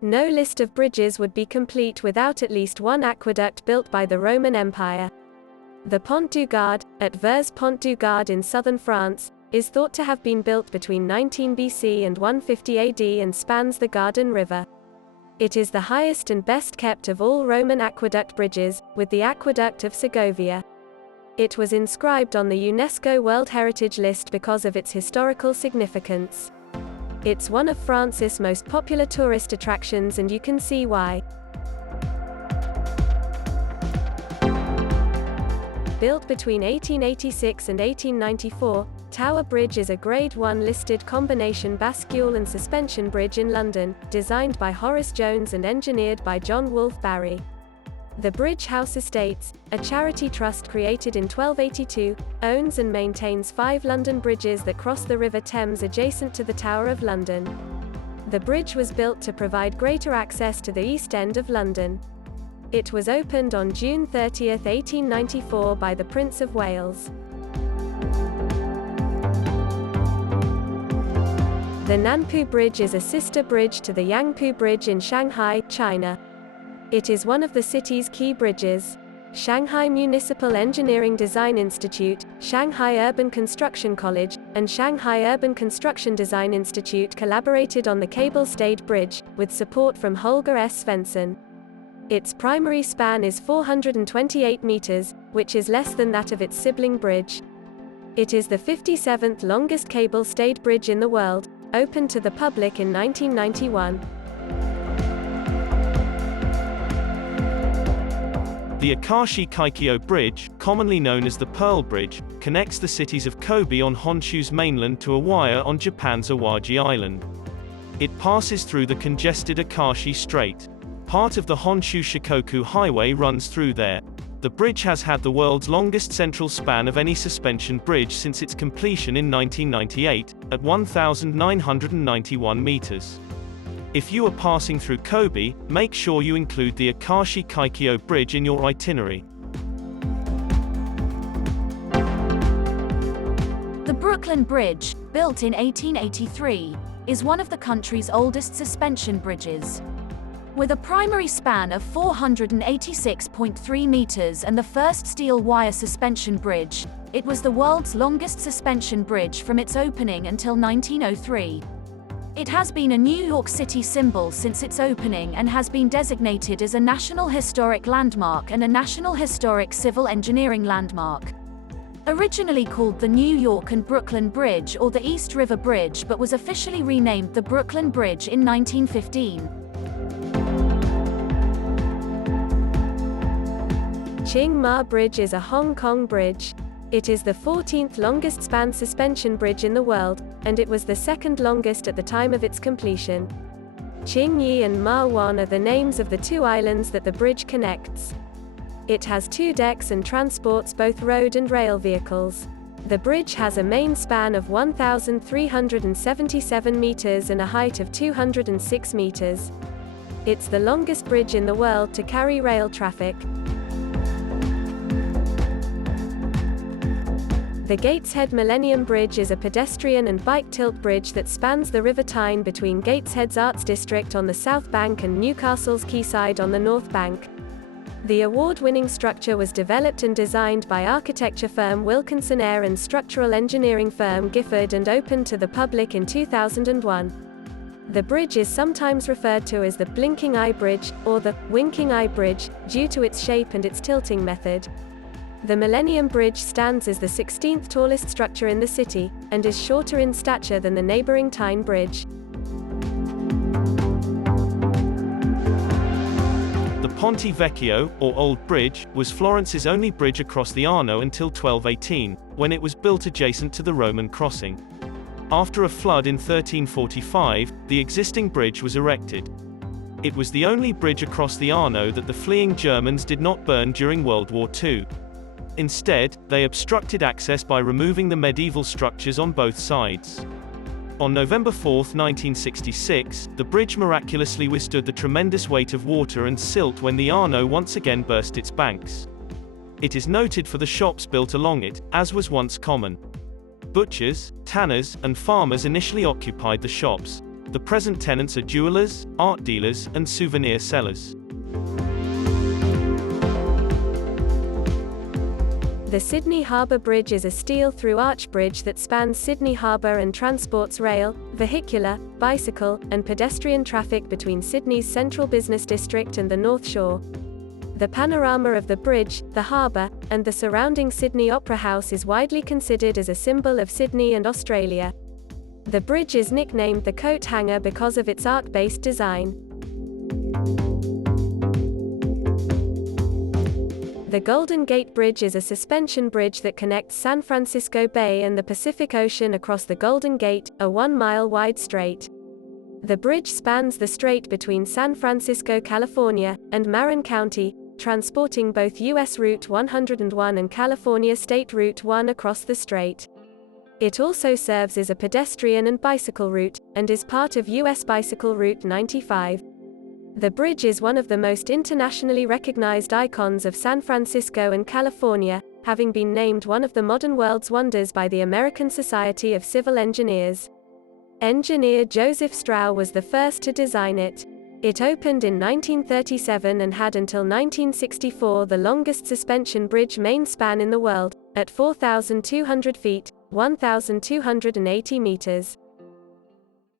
No list of bridges would be complete without at least one aqueduct built by the Roman Empire. The Pont du Gard, at Vers Pont du Gard in southern France, is thought to have been built between 19 BC and 150 AD and spans the Garden River. It is the highest and best kept of all Roman aqueduct bridges, with the Aqueduct of Segovia. It was inscribed on the UNESCO World Heritage List because of its historical significance. It's one of France's most popular tourist attractions, and you can see why. Built between 1886 and 1894, Tower Bridge is a Grade 1 listed combination bascule and suspension bridge in London, designed by Horace Jones and engineered by John Wolfe Barry. The Bridge House Estates, a charity trust created in 1282, owns and maintains 5 London bridges that cross the River Thames adjacent to the Tower of London. The bridge was built to provide greater access to the East End of London. It was opened on June 30, 1894 by the Prince of Wales. The Nanpu Bridge is a sister bridge to the Yangpu Bridge in Shanghai, China. It is one of the city's key bridges. Shanghai Municipal Engineering Design Institute, Shanghai Urban Construction College, and Shanghai Urban Construction Design Institute collaborated on the cable-stayed bridge, with support from Holger S. Svensson. Its primary span is 428 meters, which is less than that of its sibling bridge. It is the 57th longest cable-stayed bridge in the world, opened to the public in 1991. The Akashi Kaikyo Bridge, commonly known as the Pearl Bridge, connects the cities of Kobe on Honshu's mainland to Awaya on Japan's Awaji Island. It passes through the congested Akashi Strait. Part of the Honshu Shikoku Highway runs through there. The bridge has had the world's longest central span of any suspension bridge since its completion in 1998, at 1,991 meters. If you are passing through Kobe, make sure you include the Akashi Kaikyo Bridge in your itinerary. The Brooklyn Bridge, built in 1883, is one of the country's oldest suspension bridges. With a primary span of 486.3 meters and the first steel wire suspension bridge, it was the world's longest suspension bridge from its opening until 1903. It has been a New York City symbol since its opening and has been designated as a National Historic Landmark and a National Historic Civil Engineering Landmark. Originally called the New York and Brooklyn Bridge or the East River Bridge, but was officially renamed the Brooklyn Bridge in 1915. Tsing Ma Bridge is a Hong Kong bridge. It is the 14th longest span suspension bridge in the world, and it was the second longest at the time of its completion. Tsing Yi and Ma Wan are the names of the 2 islands that the bridge connects. It has 2 decks and transports both road and rail vehicles. The bridge has a main span of 1,377 meters and a height of 206 meters. It's the longest bridge in the world to carry rail traffic. The Gateshead Millennium Bridge is a pedestrian and bike tilt bridge that spans the River Tyne between Gateshead's Arts District on the south bank and Newcastle's Quayside on the north bank. The award-winning structure was developed and designed by architecture firm Wilkinson Eyre and structural engineering firm Gifford and opened to the public in 2001. The bridge is sometimes referred to as the Blinking Eye Bridge, or the Winking Eye Bridge, due to its shape and its tilting method. The Millennium Bridge stands as the 16th tallest structure in the city, and is shorter in stature than the neighboring Tyne Bridge. The Ponte Vecchio, or Old Bridge, was Florence's only bridge across the Arno until 1218, when it was built adjacent to the Roman crossing. After a flood in 1345, the existing bridge was erected. It was the only bridge across the Arno that the fleeing Germans did not burn during World War II. Instead, they obstructed access by removing the medieval structures on both sides. On November 4, 1966, the bridge miraculously withstood the tremendous weight of water and silt when the Arno once again burst its banks. It is noted for the shops built along it, as was once common. Butchers, tanners, and farmers initially occupied the shops. The present tenants are jewelers, art dealers, and souvenir sellers. The Sydney Harbour Bridge is a steel-through-arch bridge that spans Sydney Harbour and transports rail, vehicular, bicycle, and pedestrian traffic between Sydney's central business district and the North Shore. The panorama of the bridge, the harbour, and the surrounding Sydney Opera House is widely considered as a symbol of Sydney and Australia. The bridge is nicknamed the Coat Hanger because of its arc-based design. The Golden Gate Bridge is a suspension bridge that connects San Francisco Bay and the Pacific Ocean across the Golden Gate, a 1-mile-wide strait. The bridge spans the strait between San Francisco, California, and Marin County, transporting both U.S. Route 101 and California State Route 1 across the strait. It also serves as a pedestrian and bicycle route, and is part of U.S. Bicycle Route 95. The bridge is one of the most internationally recognized icons of San Francisco and California, having been named one of the modern world's wonders by the American Society of Civil Engineers. Engineer Joseph Strauss was the first to design it. It opened in 1937 and had until 1964 the longest suspension bridge main span in the world, at 4,200 feet, 1,280 meters.